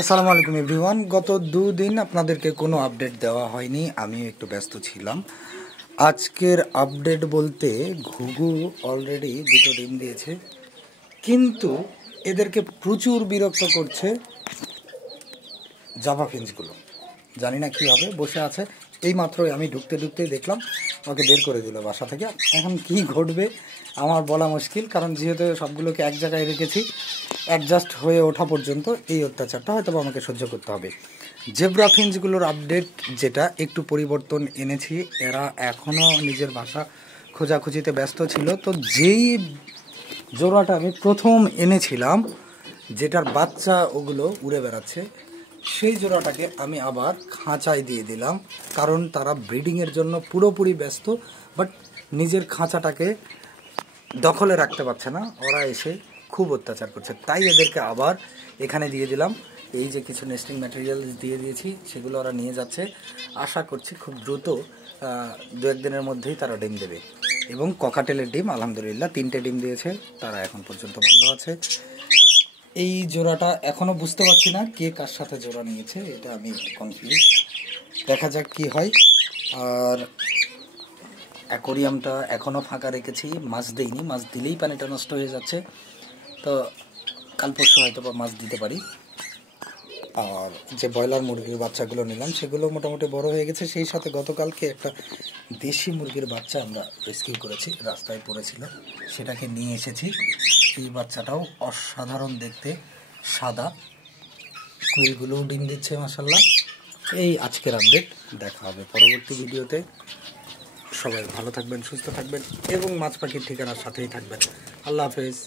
আসসালামু আলাইকুম এভরিওয়ান। গত দুদিন আপনাদেরকে কোনো আপডেট দেওয়া হয়নি, আমিও একটু ব্যস্ত ছিলাম। আজকের আপডেট বলতে ঘুঘু অলরেডি দুটো ডিম দিয়েছে, কিন্তু এদেরকে প্রচুর বিরক্ত করছে জাভা ফিঞ্চগুলো। জানি না কী হবে, বসে আছে। এই মাত্রই আমি ঢুকতেই দেখলাম ওকে বের করে দিল বাসা থেকে। এখন কি ঘটবে আমার বলা মুশকিল, কারণ যেহেতু সবগুলোকে এক জায়গায় রেখেছি, অ্যাডজাস্ট হয়ে ওঠা পর্যন্ত এই অত্যাচারটা হয়তো আমাকে সহ্য করতে হবে। জেব্রা ফিঞ্চগুলোর আপডেট যেটা, একটু পরিবর্তন এনেছি। এরা এখনও নিজের বাসা খোঁজাখুঁজিতে ব্যস্ত ছিল। তো যেই জোড়াটা আমি প্রথম এনেছিলাম, যেটার বাচ্চা ওগুলো উড়ে বেড়াচ্ছে, সেই জোড়াটাকে আমি আবার খাঁচায় দিয়ে দিলাম, কারণ তারা ব্রিডিংয়ের জন্য পুরোপুরি ব্যস্ত, বাট নিজের খাঁচাটাকে দখলে রাখতে পারছে না। ওরা এসে খুব অত্যাচার করছে, তাই এদেরকে আবার এখানে দিয়ে দিলাম। এই যে কিছু নেস্টিং ম্যাটেরিয়ালস দিয়ে দিয়েছি, সেগুলো ওরা নিয়ে যাচ্ছে। আশা করছি খুব দ্রুত দু একদিনের মধ্যেই তারা ডিম দেবে। এবং ককাটেলের ডিম আলহামদুলিল্লাহ 3টে ডিম দিয়েছে, তারা এখন পর্যন্ত ভালো আছে। এই জোড়াটা এখনও বুঝতে পারছি না কে কার সাথে জোড়া নিয়েছে, এটা আমি কনফিউজ। দেখা যাক কি হয়। আর অ্যাকোরিয়ামটা এখনও ফাঁকা রেখেছি, মাছ দেইনি। মাছ দিলেই পানিটা নষ্ট হয়ে যাচ্ছে, তো কাল পরশু হয়তো বা মাছ দিতে পারি। আর যে ব্রয়লার মুরগির বাচ্চাগুলো নিলাম, সেগুলো মোটামুটি বড় হয়ে গেছে। সেই সাথে গতকালকে একটা দেশি মুরগির বাচ্চা আমরা রেস্কিউ করেছি, রাস্তায় পড়েছিল, সেটাকে নিয়ে এসেছি। এই বাচ্চাটাও অসাধারণ দেখতে, সাদা। কুইলগুলোও ডিম দিচ্ছে মাশাআল্লাহ। এই আজকের আপডেট, দেখা হবে পরবর্তী ভিডিওতে। সবাই ভালো থাকবেন, সুস্থ থাকবেন এবং মাছ পাখির ঠিকানার সাথেই থাকবেন। আল্লাহ হাফেজ।